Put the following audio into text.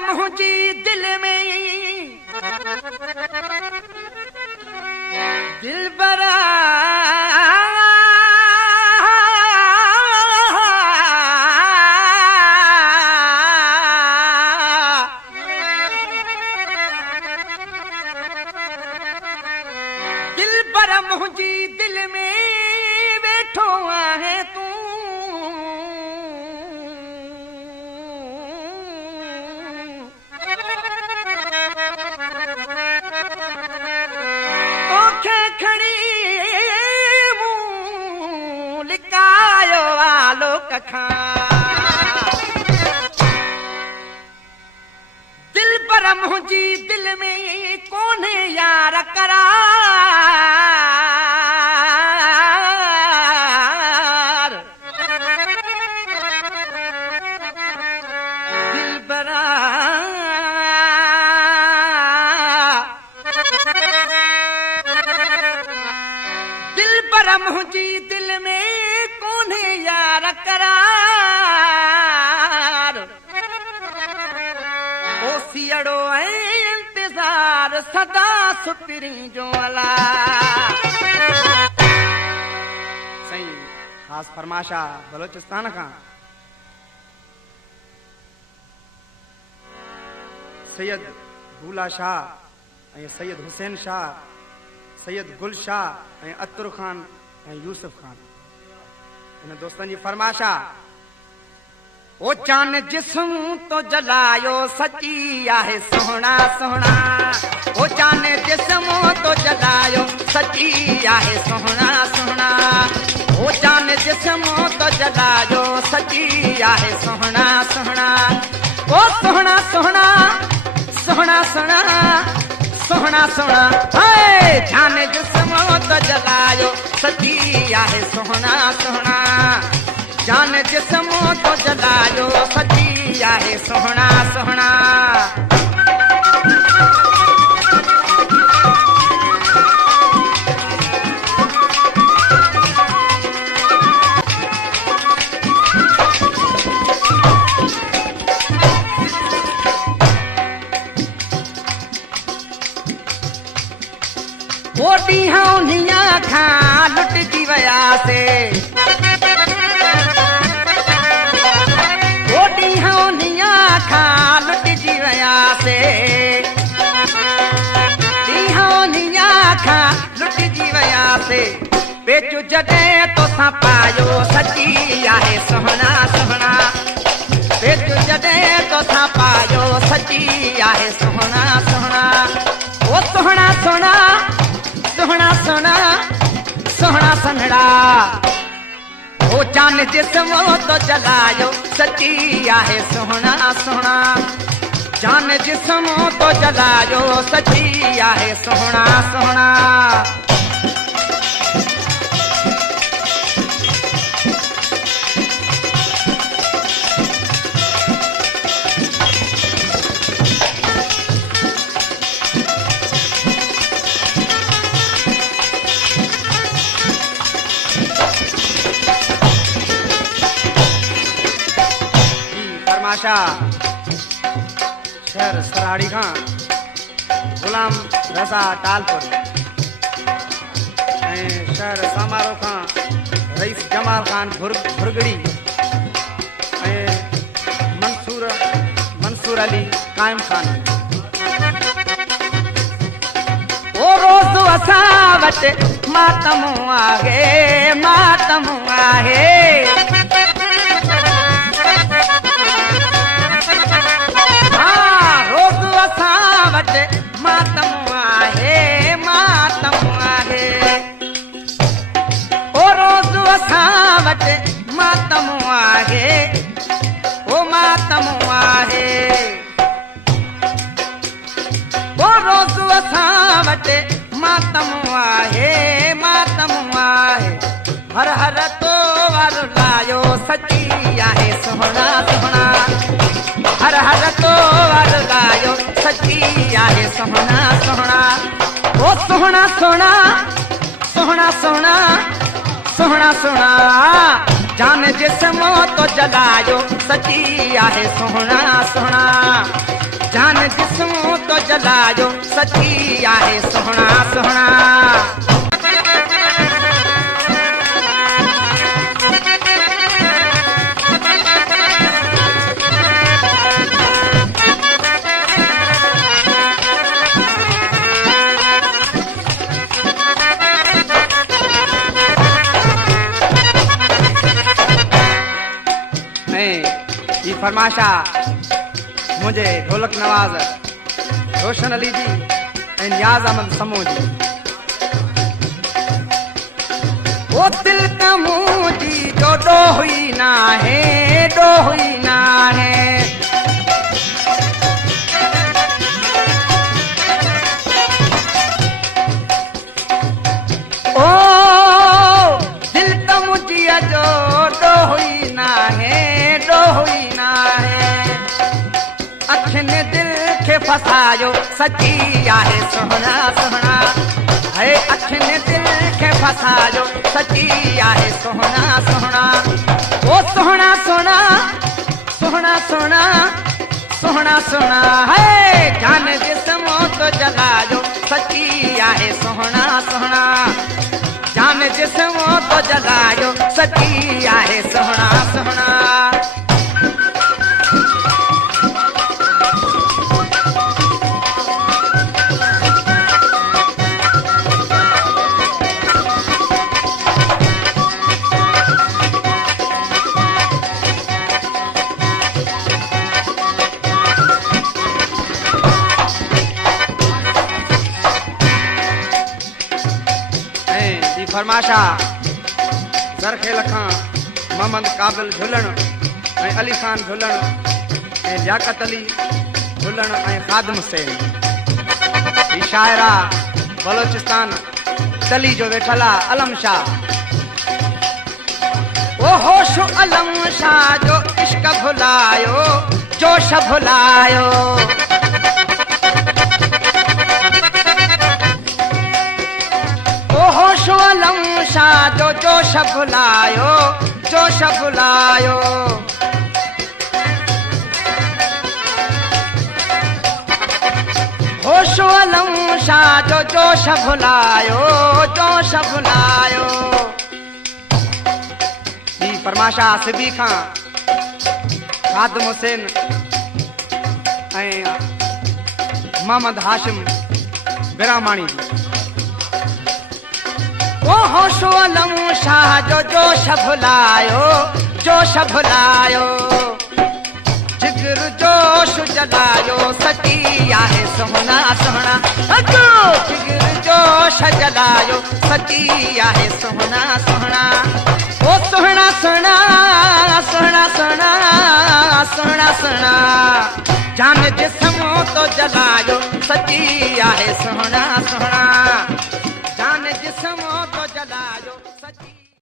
मुझी दिल में दिल बरा दिल बरा मुझी दिल में बैठो है तू दिल पर मुझी दिल में कोने यार करार दिल बरा दिल पर मुझी दिल में कोने यार करार ओ सियड़ो इंतजार सदा सुतरी जो अला सही खास फरमाशा बलोचिस्तान का सैयद भूला शाह सैयद हुसैन शाह सैयद गुल शाह अतुर खान यूसुफ खान इन दोस्तन जी फरमाशा ओ जान जिस्म तो जलायो सची आहे सोहना सोहना ओ जान जिस्म तो जलायो सची आहे सोहना सोहना ओ जान जिस्म तो जलायो सची आहे सोहना सोहना ओ सोहना सोहना सोहना सोहना सोहना सोहना हाय जान जिस्म तो जलायो सची आहे सोहना सोहना जान जिस्म तो जलायो सची आहे सोहना सोहना ओटी हौनिया खा लुट जी वया से ओटी हौनिया खा लुट जी वया से हौनिया खा लुट जी वया से बेचू जडे तो सा पायो सची आहे सोहना सोहना बेचू जडे तो सा पायो सची आहे सोहना सोहना ओ सोहना सोहना सोहना सोहना सोहना सन्हड़ा ओ जान जिस्म तो जलायो सची आहे सोहना सोहना जान जिस्म तो जलायो सची आहे सोहना सोहना शहर सराड़ी खां गुलाम रजा टालपुर शहर समारो खां रईस जमाल खान भुरगड़ी मंसूर अली कायम खान ओ रोज़ असा वट मातम आहे मातम आहे मातम आहे ओ रोज़ असां वटि मातम आहे ओ मातम आहे ओ रोज़ असां वटि मातम आहे मातम आहे हर हर तो वर लायो सची आहे सोहना सोहना हर हर तो वर लायो सची आहे सोहना सोहना ओ सोहना सोहना सोहना सोहना सोहना सोहना जान जिस्म तो जलायो सची आहे सोहना सोहना जलायो सची आहे सुहिणा सुहिणा। ये फरमाशा मुझे ढोलक नवाज रोशन अली जी ऐं नियाज़ अहमद समूह जी। ओ दिल का मुझी जो डो हुई ना है, डो हुई ना है। ओ दिल का मुझी जो डो हुई ना है, डो हुई ना है। अखिन दिल के फसायो सची आहे सुहिणा सुहिणा। है अखिन दिल के फसायो सची आहे सुहिणा सुहिणा। ओ सुहिणा सुहिणा सुहिणा सुहिणा सुहिणा सुहिणा। है जान जिस्म तो जलायो सची आहे सुहिणा सुहिणा। जान जिस्म तो जलायो सची आहे सुहिणा सुहिणा। फरमाशा ज़रखेल खां मोहम्मद काबिल झुलण ऐं अली खान झुलण ऐं लियाकत अली झुलण ऐं ख़ादिम हुसैन। ही शाइरा बलोचिस्तान तली जो वेठल आहे अलम शाह। ओ होश अलम शाह जो इश्क भुलायो, जोश भुलायो। होश अलम शाह जो जोश भुलायो, जोश भुलायो। होश अलम शाह जो जोश भुलायो, जोश भुलायो। ही फरमाशा सिबी खां ख़ादिम हुसैन ऐं मोहम्मद हाशिम बिरामाणी जी। ओ होश अलम शाह जो जोश भुलायो, जोश भुलायो। जिगर जोश जलायो सची आहे सुहिणा सुहिणा। जिगर जोश जलायो सची आहे सुहिणा सुहिणा। ओ सुहिणा सुहिणा सुहिणा सुहिणा सुहिणा सुहिणा। जान जिस्म तो जलायो सची आहे सुहिणा सुहिणा। जान जिस्म